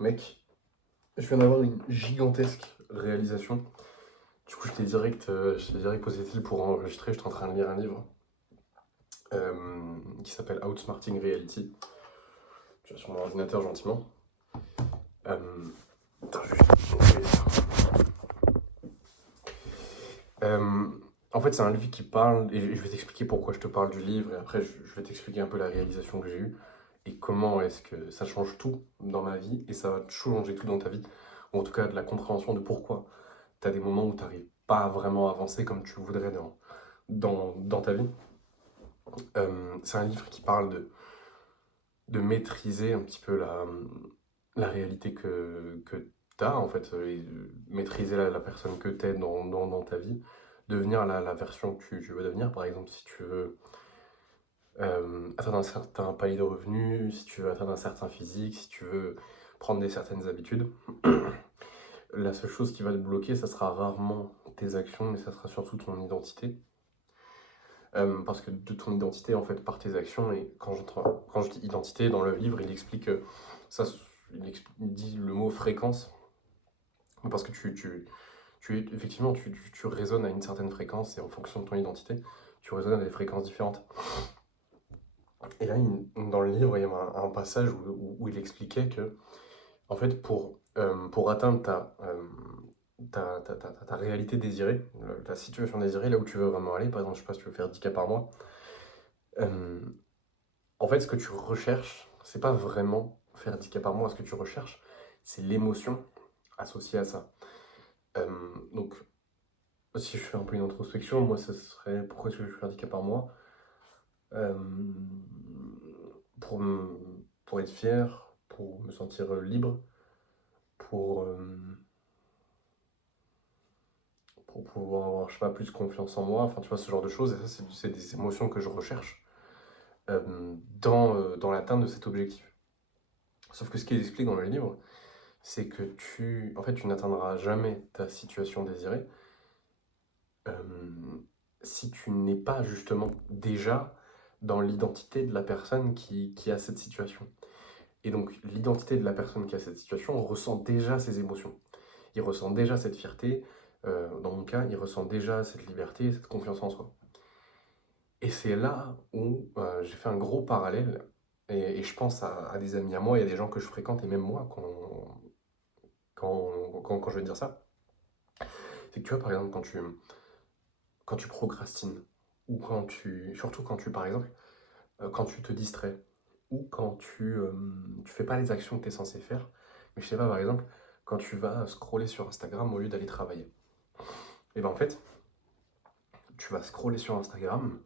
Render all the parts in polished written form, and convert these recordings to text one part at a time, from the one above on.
Mec, je viens d'avoir une gigantesque réalisation. Du coup, je t'ai direct posé le pour enregistrer. J'étais en train de lire un livre qui s'appelle Outsmarting Reality. Tu vas sur mon ordinateur gentiment. Euh, Attends, je vais juste- Euh, En fait, c'est un livre qui parle, et je vais t'expliquer pourquoi je te parle du livre, et après, je vais t'expliquer un peu la réalisation que j'ai eue, et comment est-ce que ça change tout dans ma vie, et ça va changer tout dans ta vie, ou en tout cas de la compréhension de pourquoi tu as des moments où tu n'arrives pas vraiment à avancer comme tu voudrais dans ta vie. C'est un livre qui parle de maîtriser un petit peu la réalité que tu as, en fait, et de maîtriser la personne que tu es dans ta vie, devenir la version que tu veux devenir. Par exemple, si tu veux atteindre un certain palier de revenus, si tu veux atteindre un certain physique, si tu veux prendre certaines habitudes, la seule chose qui va te bloquer, ça sera rarement tes actions, mais ça sera surtout ton identité. Parce que de ton identité, en fait, par tes actions, et quand je dis identité, dans le livre, il explique ça, il dit le mot fréquence, parce que effectivement, tu résonnes à une certaine fréquence, et en fonction de ton identité, tu résonnes à des fréquences différentes. Et là, dans le livre, il y a un passage où il expliquait que, en fait, pour atteindre ta réalité désirée, ta situation désirée, là où tu veux vraiment aller, par exemple, je sais pas si tu veux faire 10K par mois, euh, en fait, ce que tu recherches, c'est pas vraiment faire 10K par mois. Ce que tu recherches, c'est l'émotion associée à ça. Euh, donc, si je fais un peu une introspection, moi, ce serait pourquoi est-ce que je veux faire 10K par mois? Euh, pour être fier, pour me sentir libre, pour, euh, pour pouvoir avoir, je sais pas, plus confiance en moi. Enfin, tu vois, ce genre de choses. Et ça, c'est des émotions que je recherche dans l'atteinte de cet objectif. Sauf que ce qu'il explique dans le livre, c'est que en fait, tu n'atteindras jamais ta situation désirée euh, si tu n'es pas justement déjà dans l'identité de la personne qui a cette situation. Et donc, l'identité de la personne qui a cette situation ressent déjà ces émotions. Il ressent déjà cette fierté. Dans mon cas, il ressent déjà cette liberté, cette confiance en soi. Et c'est là où j'ai fait un gros parallèle. Et je pense à des amis à moi, il y a des gens que je fréquente, et même moi, quand je vais te dire ça. C'est que tu vois, par exemple, quand tu procrastines, ou surtout quand par exemple, quand tu te distrais, ou quand tu fais pas les actions que tu es censé faire, mais je sais pas, par exemple, quand tu vas scroller sur Instagram au lieu d'aller travailler. Et ben en fait, tu vas scroller sur Instagram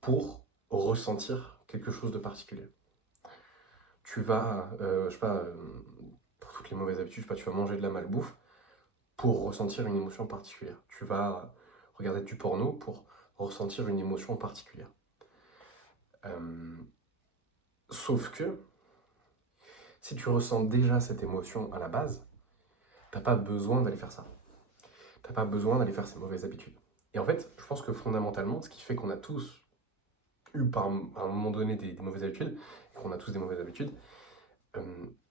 pour ressentir quelque chose de particulier. Tu vas, je sais pas, pour toutes les mauvaises habitudes, je sais pas, tu vas manger de la malbouffe pour ressentir une émotion particulière. Tu vas regarder du porno pour ressentir une émotion particulière. Euh, Sauf que si tu ressens déjà cette émotion à la base, t'as pas besoin d'aller faire ça. T'as pas besoin d'aller faire ces mauvaises habitudes. Et en fait, je pense que fondamentalement, ce qui fait qu'on a tous eu à un moment donné des mauvaises habitudes, et qu'on a tous des mauvaises habitudes,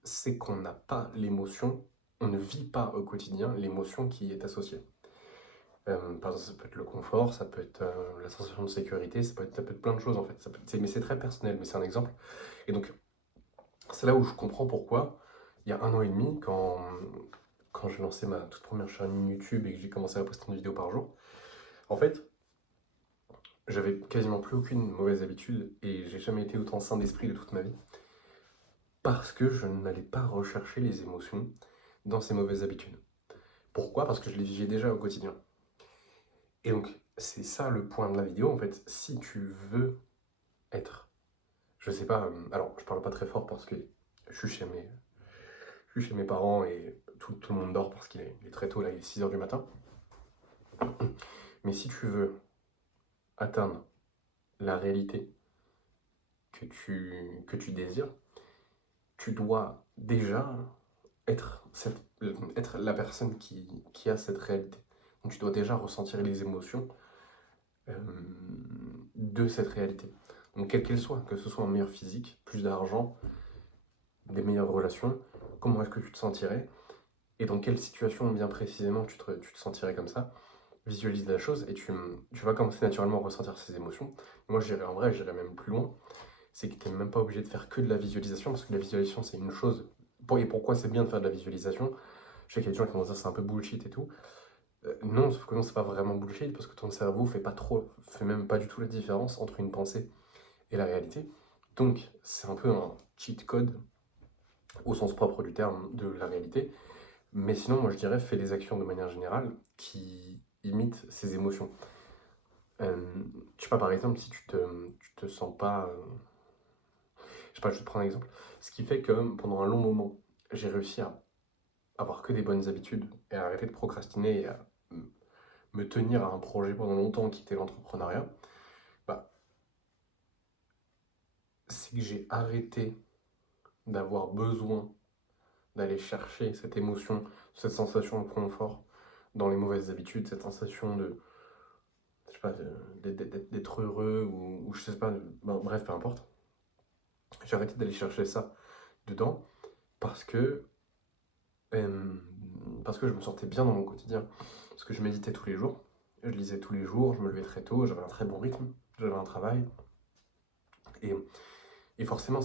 c'est qu'on n'a pas l'émotion, on ne vit pas au quotidien l'émotion qui est associée. Par exemple, ça peut être le confort, ça peut être la sensation de sécurité, ça peut être plein de choses en fait. Mais c'est très personnel, mais c'est un exemple. Et donc, c'est là où je comprends pourquoi, il y a 1 an et demi, quand j'ai lancé ma toute première chaîne YouTube et que j'ai commencé à poster une vidéo par jour, en fait, j'avais quasiment plus aucune mauvaise habitude et j'ai jamais été autant sain d'esprit de toute ma vie parce que je n'allais pas rechercher les émotions dans ces mauvaises habitudes. Pourquoi? Parce que je les vivais déjà au quotidien. Et donc, c'est ça le point de la vidéo en fait. Si tu veux être, je sais pas, alors je parle pas très fort parce que je suis chez mes, je suis chez mes parents et tout le monde dort parce qu'il est très tôt, là il est 6 heures du matin. Mais si tu veux atteindre la réalité que tu désires, tu dois déjà être la personne qui a cette réalité. Donc tu dois déjà ressentir les émotions euh, de cette réalité. Donc quelle qu'elle soit, que ce soit un meilleur physique, plus d'argent, des meilleures relations, comment est-ce que tu te sentirais et dans quelle situation bien précisément tu te sentirais comme ça. Visualise la chose et tu vas commencer naturellement à ressentir ces émotions. Moi, en vrai, j'irais même plus loin. C'est que tu n'es même pas obligé de faire que de la visualisation, parce que la visualisation, c'est une chose. Et pourquoi c'est bien de faire de la visualisation? Je sais qu'il y a des gens qui vont dire c'est un peu bullshit et tout. Non, sauf que non, c'est pas vraiment bullshit, parce que ton cerveau fait même pas du tout la différence entre une pensée et la réalité. Donc, c'est un peu un cheat code, au sens propre du terme, de la réalité. Mais sinon, moi, je dirais, fais des actions de manière générale qui imitent ces émotions. Je sais pas, par exemple, si tu te sens pas. Je sais pas, je vais te prendre un exemple. Ce qui fait que pendant un long moment, j'ai réussi à avoir que des bonnes habitudes et à arrêter de procrastiner et à me tenir à un projet pendant longtemps qui était l'entrepreneuriat, bah, c'est que j'ai arrêté d'avoir besoin d'aller chercher cette émotion, cette sensation de confort dans les mauvaises habitudes, cette sensation de, je sais pas, d'être heureux ou je sais pas, bref, peu importe. J'ai arrêté d'aller chercher ça dedans parce que, euh, parce que je me sentais bien dans mon quotidien. Parce que je méditais tous les jours, je lisais tous les jours, je me levais très tôt, j'avais un très bon rythme, j'avais un travail. Et, et forcément,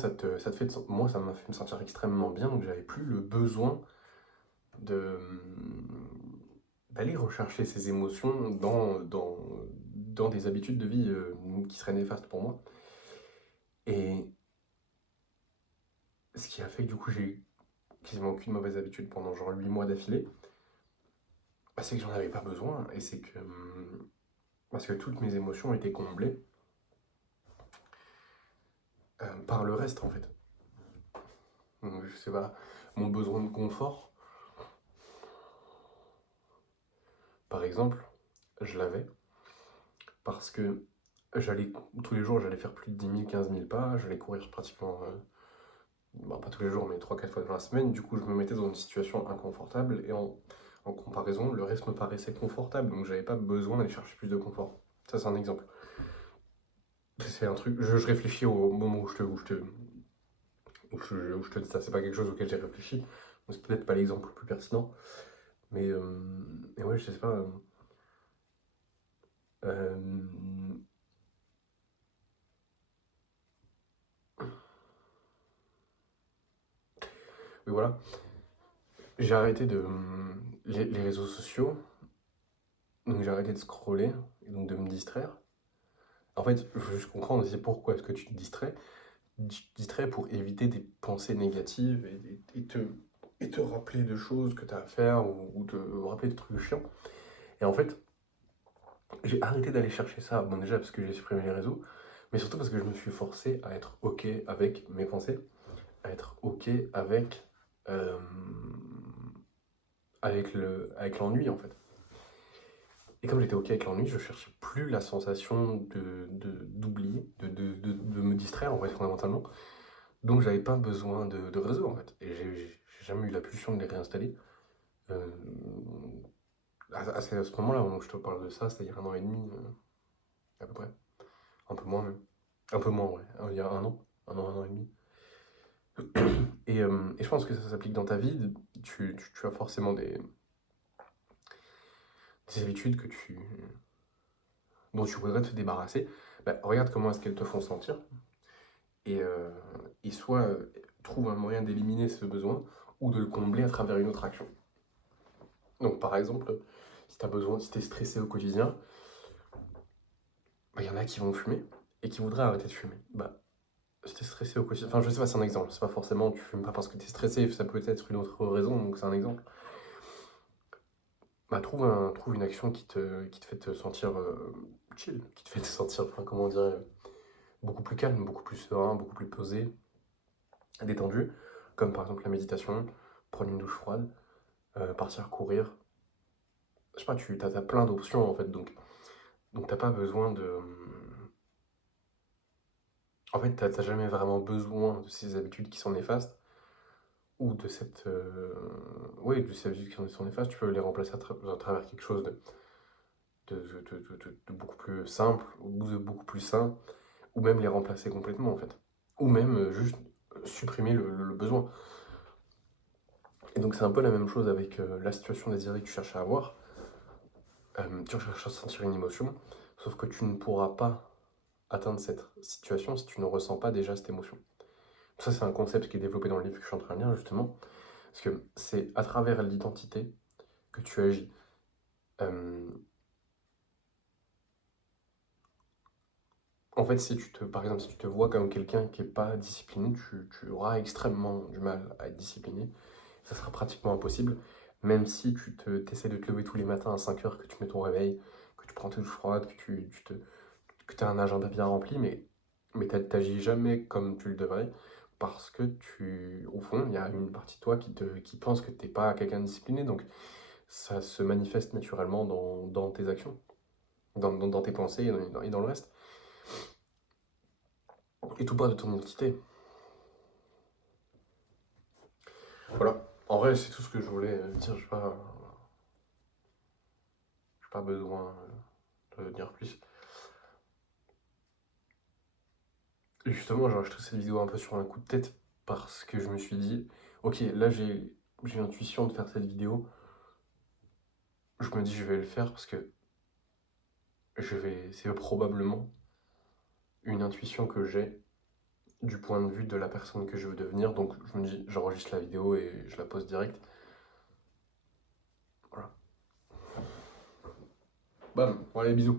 moi, ça m'a fait me sentir extrêmement bien, donc j'avais plus le besoin de, d'aller rechercher ces émotions dans des habitudes de vie qui seraient néfastes pour moi. Et ce qui a fait que du coup, j'ai eu quasiment aucune mauvaise habitude pendant genre 8 mois d'affilée, bah, c'est que j'en avais pas besoin, et c'est que parce que toutes mes émotions étaient comblées par le reste en fait. Donc, je sais pas, mon besoin de confort, par exemple, je l'avais parce que j'allais tous les jours, j'allais faire plus de 10 000, 15 000 pas, j'allais courir pratiquement, pas tous les jours, mais 3 4 fois dans la semaine. Du coup, je me mettais dans une situation inconfortable et en comparaison, le reste me paraissait confortable, donc j'avais pas besoin d'aller chercher plus de confort. Ça, c'est un exemple. C'est un truc, je réfléchis au moment où je te dis ça, c'est pas quelque chose auquel j'ai réfléchi, donc c'est peut-être pas l'exemple le plus pertinent, mais ouais, je sais pas. Euh, mais voilà, j'ai arrêté les réseaux sociaux, donc j'ai arrêté de scroller, et donc de me distraire. En fait, je veux juste comprendre aussi pourquoi est-ce que tu te distrais. Tu te distrais pour éviter des pensées négatives et te rappeler de choses que tu as à faire ou te rappeler de trucs chiants. Et en fait, j'ai arrêté d'aller chercher ça. Bon, déjà parce que j'ai supprimé les réseaux, mais surtout parce que je me suis forcé à être OK avec mes pensées, à être OK euh, avec l'ennui en fait. Et comme j'étais OK avec l'ennui, je cherchais plus la sensation d'oublier, de me distraire en fait fondamentalement. Donc j'avais pas besoin de réseau en fait. Et j'ai jamais eu la pulsion de les réinstaller. Euh, à ce moment-là où je te parle de ça, c'était il y a 1 an et demi à peu près. Un peu moins même. Un peu moins, ouais. Il y a 1 an. 1 an et demi. Et je pense que ça s'applique dans ta vie. Tu as forcément des habitudes dont tu voudrais te débarrasser. Bah, regarde comment est-ce qu'elles te font sentir. Et, euh, et soit trouve un moyen d'éliminer ce besoin ou de le combler à travers une autre action. Donc par exemple, si tu es stressé au quotidien, bah, il y en a qui vont fumer et qui voudraient arrêter de fumer. Bah, si tu es stressé au quotidien, enfin je sais pas, c'est un exemple, c'est pas forcément tu fumes pas parce que tu es stressé, ça peut être une autre raison, donc c'est un exemple. Bah, trouve une action qui te fait te sentir chill, qui te fait te sentir, enfin, comment dire, beaucoup plus calme, beaucoup plus serein, beaucoup plus posé, détendu, comme par exemple la méditation, prendre une douche froide, partir courir. Je sais pas, t'as plein d'options en fait, donc t'as pas besoin de. En fait, t'as jamais vraiment besoin de ces habitudes qui sont néfastes ou de cette. Oui, de ces habitudes qui sont néfastes, tu peux les remplacer à travers quelque chose de beaucoup plus simple ou de beaucoup plus sain, ou même les remplacer complètement en fait. Ou même juste supprimer le besoin. Et donc c'est un peu la même chose avec la situation désirée que tu cherches à avoir. Tu cherches à sentir une émotion, sauf que tu ne pourras pas atteindre cette situation si tu ne ressens pas déjà cette émotion. Ça, c'est un concept qui est développé dans le livre que je suis en train de lire, justement, parce que c'est à travers l'identité que tu agis. Euh, En fait, par exemple, si tu te vois comme quelqu'un qui n'est pas discipliné, tu auras extrêmement du mal à être discipliné. Ça sera pratiquement impossible, même si t'essaies de te lever tous les matins à 5 heures, que tu mets ton réveil, que tu prends tes douches froides, que tu as un agenda bien rempli, mais t'agis jamais comme tu le devrais, parce que au fond, il y a une partie de toi qui pense que t'es pas quelqu'un de discipliné, donc ça se manifeste naturellement dans tes actions, dans tes pensées et dans le reste. Et tout part de ton identité. Voilà. En vrai, c'est tout ce que je voulais dire. J'ai pas besoin de dire plus. Et justement, j'ai enregistré cette vidéo un peu sur un coup de tête parce que je me suis dit, ok, là j'ai l'intuition de faire cette vidéo. Je me dis, je vais le faire parce que c'est probablement une intuition que j'ai du point de vue de la personne que je veux devenir. Donc je me dis, j'enregistre la vidéo et je la poste direct. Voilà. Bam, allez, bisous.